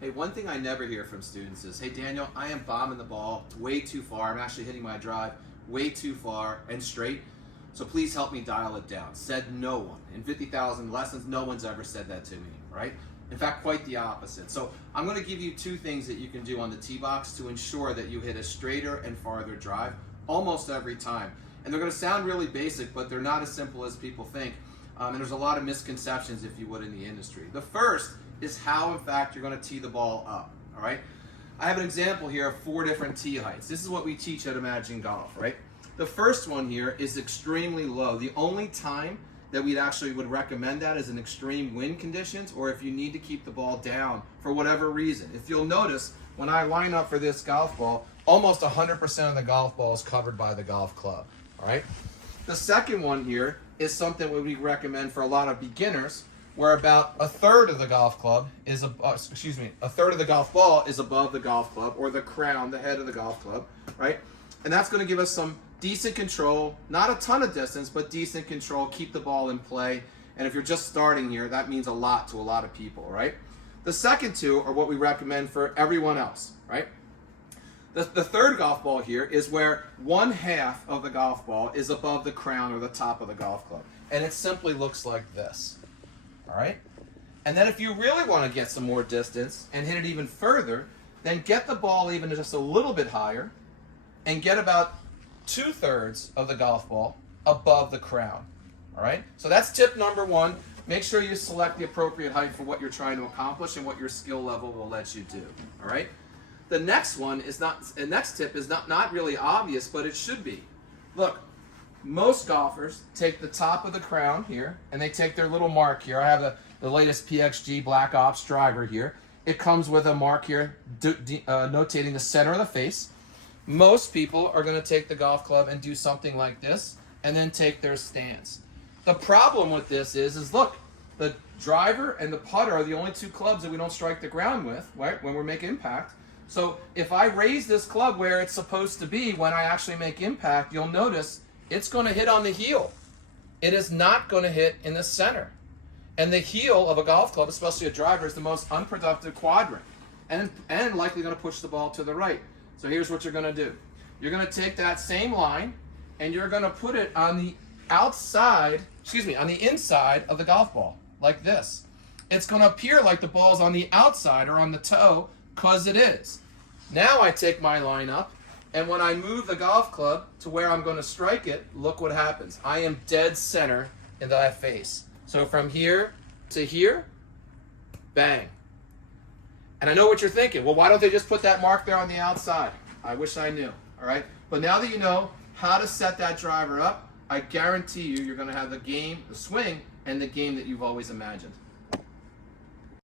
Hey, one thing I never hear from students is, hey Daniel, I am bombing the ball way too far. I'm actually hitting my drive way too far and straight. So please help me dial it down. Said no one. In 50,000 lessons, no one's ever said that to me, right? In fact, quite the opposite. So I'm going to give you two things that you can do on the tee box to ensure that you hit a straighter and farther drive almost every time. And they're going to sound really basic, but they're not as simple as people think. And there's a lot of misconceptions, if you would, in the industry. The first is how, in fact, you're going to tee the ball up, all right? I have an example here of 4 different tee heights. This is what we teach at Imagen Golf, right? The first one here is extremely low. The only time that we'd actually would recommend that is in extreme wind conditions or if you need to keep the ball down for whatever reason. If you'll notice, when I line up for this golf ball, almost 100% of the golf ball is covered by the golf club, all right? The second one here is something that we recommend for a lot of beginners, where about a third of the golf club is, a third of the golf ball is above the golf club, or the crown, the head of the golf club, right? And that's going to give us some decent control, not a ton of distance, but decent control, keep the ball in play. And if you're just starting here, that means a lot to a lot of people, right? The second two are what we recommend for everyone else, right? The third golf ball here is where 1/2 of the golf ball is above the crown or the top of the golf club. And it simply looks like this, all right? And then if you really want to get some more distance and hit it even further, then get the ball even just a little bit higher and get about 2/3 of the golf ball above the crown, all right? So that's tip number 1. Make sure you select the appropriate height for what you're trying to accomplish and what your skill level will let you do, all right? The next one is the next tip is not really obvious, but it should be. Look, most golfers take the top of the crown here, and they take their little mark here. I have the latest PXG Black Ops driver here. It comes with a mark here notating the center of the face. Most people are going to take the golf club and do something like this, and then take their stance. The problem with this is look, the driver and the putter are the only 2 clubs that we don't strike the ground with, right, when we make impact. So if I raise this club where it's supposed to be when I actually make impact, you'll notice it's going to hit on the heel. It is not going to hit in the center. And the heel of a golf club, especially a driver, is the most unproductive quadrant and likely going to push the ball to the right. So here's what you're going to do. You're going to take that same line and you're going to put it on the outside, on the inside of the golf ball, like this. It's going to appear like the ball's on the outside or on the toe, because it is. Now I take my line up, and when I move the golf club to where I'm going to strike it, look what happens. I am dead center in that face. So from here to here, bang. And I know what you're thinking. Well, why don't they just put that mark there on the outside? I wish I knew, all right? But now that you know how to set that driver up, I guarantee you're going to have the game, the swing, and the game that you've always imagined.